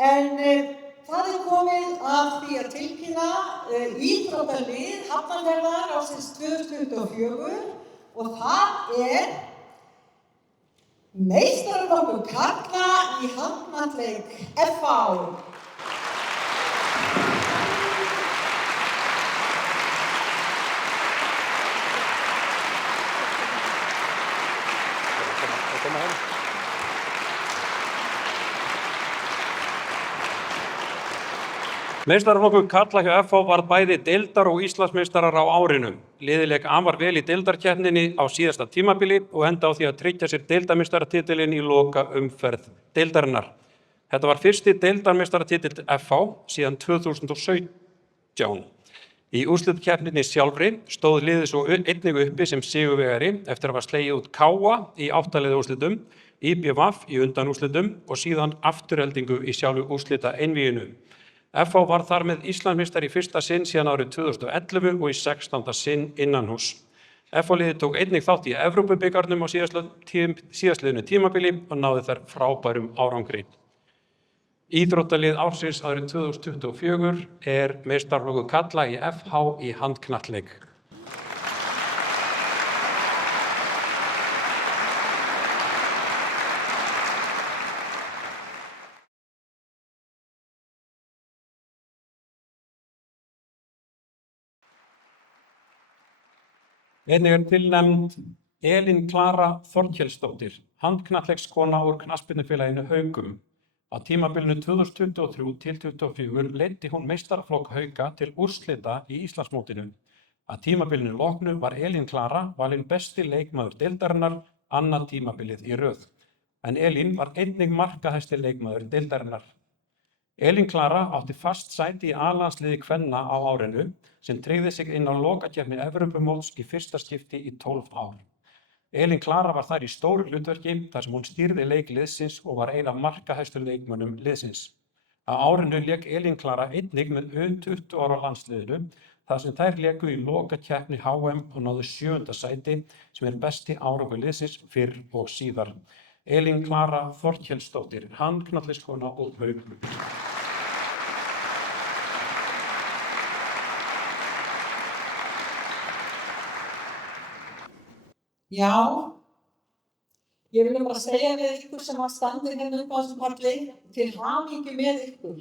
En það komið að því að tilkynna íþróttalið Hafnarfjarðar ársins 2024 og það meistaraflokkur karla í handknattleik FH. Meistaraflokkur karla hjá FH varð bæði deildar- og Íslandsmeistarar á árinu. Liðið lék afar vel í deildarkeppninni á síðasta tímabili og enda á því að tryggja sér deildarmeistaratitilinn í loka umferð deildarinnar. Þetta var fyrsti deildarmeistaratitill FH síðan 2017. Í úrslitakeppninni sjálfri stóð liðið svo einnig uppi sem sigurvegari eftir að hafa slegið út KA í 8 liða úrslitum, IBVF í undanúrslitum og síðan afturheldingu í sjálfu úrslita einvíginu. FH var þar með Íslandsmeistari í fyrsta sinn síðan árið 2011 og í 16. sinn innanhús. FH-liðið tók einnig þátt í Evrópubikarnum á síðastliðnu tímabili og náði þar frábærum árangri. Íþróttalið ársins árið 2024 meistaraflokkur karla í FH í handknattleik. Einnig tilnefnd Elín Klara Þorkelsdóttir, handknattleikskona úr knattspyrnufélaginu Haugum. Á tímabilinu 2023 til 2024 leiddi hún meistaraflokk Hauka til úrslita í Íslandsmótinu. Að tímabilinu loknu var Elín Klara valin besti leikmaður deildarinnar annað tímabilið í röð. En Elín var einnig markahæsti leikmaður deildarinnar. Elín Klara átti fast sæti í A-landsliði kvenna á árinu sem tryggði sig inn á lokakeppni Evrópumóts í fyrsta skipti í 12 ár. Elín Klara var þar í stóru hlutverki þar sem hún stýrði leik liðsins og var ein af markahæstu leikmönnum liðsins. Á árinu lék Elín Klara einnig með U20 ára landsliðinu þar sem þær léku í lokakeppni HM og náðu 7. sæti sem besti árangur liðsins fyrr og síðar. Elín Klara Þorkelsdóttir, handknattleikskona og Haugum. Já, ég vil bara segja við ykkur sem að standa hérna upp á þessum palli til hamingju með ykkur.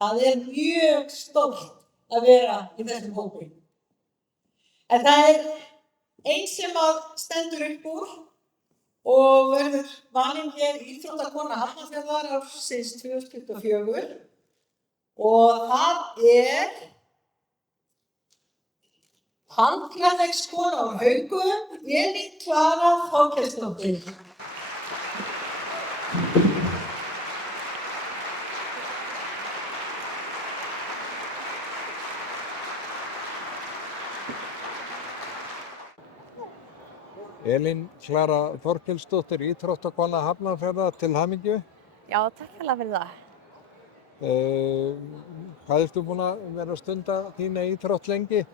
Það mjög stórt að vera í þessum hópi. En það ein sem að stendur upp úr og verður valin hér íþróttakona Hafnarfjarðar ársins 2024 og það handknattleikskona úr Haugum, Elín Klara Þorkelsdóttir. Elín Klara Þorkelsdóttir, íþróttakona Hafnarfjarðar, til hamingju. Já, takk fyrir það. Hvað ertu búin að vera að stunda þína íþrótt lengi?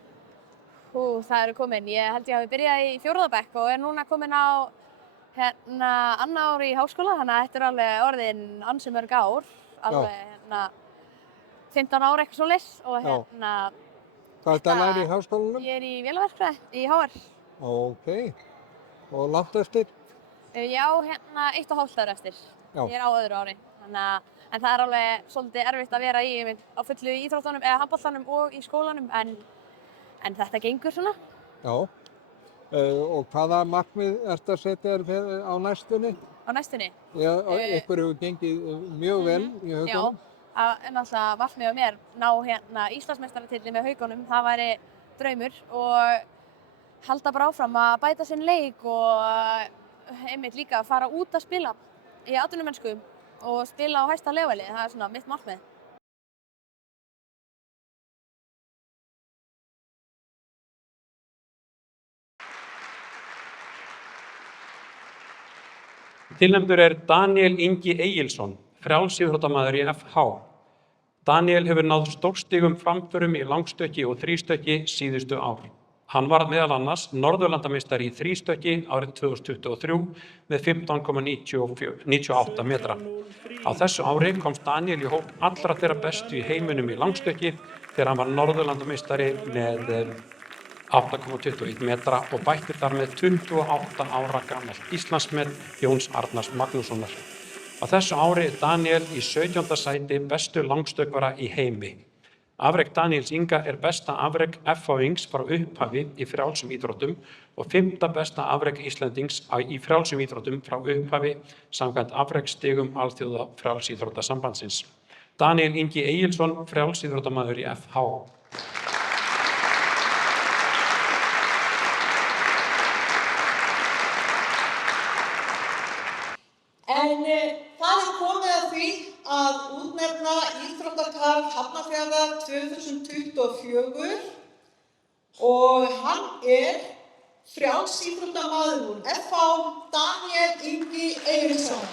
Það komin. Ég held ég hafi byrjað í 4. bekk og núna komin á annað ár í háskóla, þannig að þetta alveg orðin ansi mörg ár, alveg 15 ár eitthvað svoleiðis og Hvað ertu að læra í háskólanum? Ég í vélaverkfræði í HR. Ókei. Og langt eftir? Já, 1,5 ár eftir. Já. Ég á öðru ári, en það alveg svolítið erfitt að vera á fullu í íþróttunum eða handboltanum og í skólanum, en þetta gengur svona. Já. Og hvaða markmið ertu að setja þér á næstunni? Á næstunni? Já, ykkur hefur gengið mjög vel í Haugunum. Já, en alltaf markmið á mér ná Íslandsmeistaratitilli með Haugunum, það væri draumur og halda bara áfram að bæta sinn leik og einmitt líka að fara út að spila í atvinnumennsku og spila á hæsta leveli, það svona mitt markmið. Tilnefndur Daniel Ingi Egilsson, frjálsíþróttamaður í FH. Daniel hefur náð stórstígum framförum í langstökki og þrístökki síðustu ár. Hann varð meðal annars Norðurlandameistari í þrístökki árið 2023 með 15,98 metra. Á þessu ári komst Daníel í hóp allra þeirra bestu í heiminum í langstökki þegar hann var Norðurlandameistari með 8,21 metra og bætti þar með 28 ára gamalt Íslandsmet Jóns Arnars Magnússonar. Á þessu ári er Daníel í 17. sæti bestu langstökkvara í heimi. Afrek Daníels Inga er besta afrek FH-ings frá upphafi í frjálsum íþróttum og 5. besta afrek Íslendings í frjálsum íþróttum frá upphafi samkvæmt afreksstigum Alþjóða frjálsíþróttasambandsins. Daníel Ingi Egilsson, frjálsíþróttamaður í FH. En það er komið að því að útnefna íþróttakarl Hafnarfjarðar 2024 og hann er frjálsíþróttamaður úr FH, Daníel Ingi Egilsson.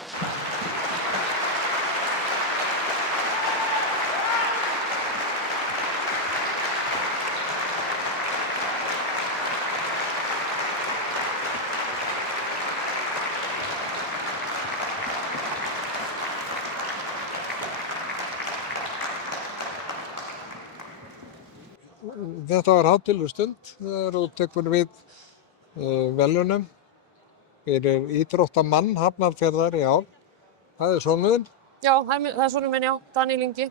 Þetta var hátíðleg stund þegar þú tekur við verðlaunum fyrir íþróttamann Hafnarfjarðar í ár. Það er sonurinn. Já, það er sonur minn, já, Daníel Ingi.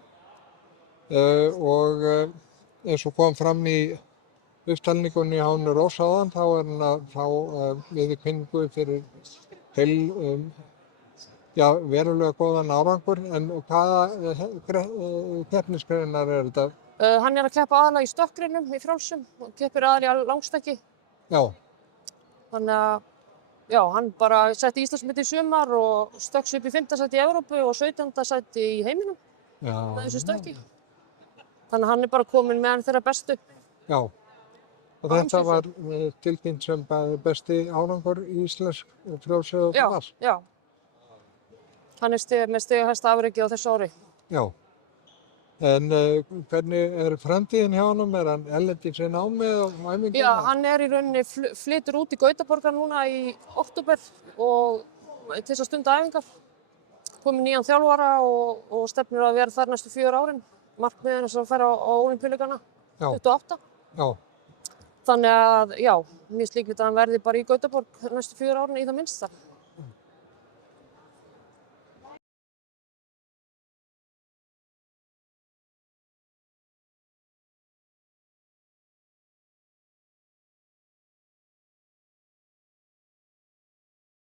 Og eins og kom fram í upptalningunni hjá henni Rósa áðan, þá er hann að fá viðurkenningu fyrir verulega góðan árangur. En hvaða keppnisgreinar er þetta? Hann er að keppa aðalega í stökkgreinum í frjálsum og keppir aðalega í langstökki. Já. Þannig að, já, hann bara setti Íslandsmet í sumar og stökks upp í 5. sæti í Evrópu og 17. sæti í heiminum með þessu stökki. Þannig að hann er bara kominn með hann þeirra bestu. Já. Og þetta var tilkynnt sem besti árangur í íslensk frjálsíþróttamannal. Já. Hann er með stigahæsta afrekið á þessu ári. Já. En hvernig er framtíðin hjá honum? Er hann erlendis í námi og æfingum? Já, hann er í rauninni flytur út í Gautaborgar núna í október og til þess að stunda æfingar. Komið nýjan þjálfara og stefnir að vera þar næstu 4 árin. Markmiðin er að fara á Ólympíuleikana 28. Já. Þannig að, já, mér finnst líklegt að hann verði bara í Gautaborg næstu 4 árin í það minnsta.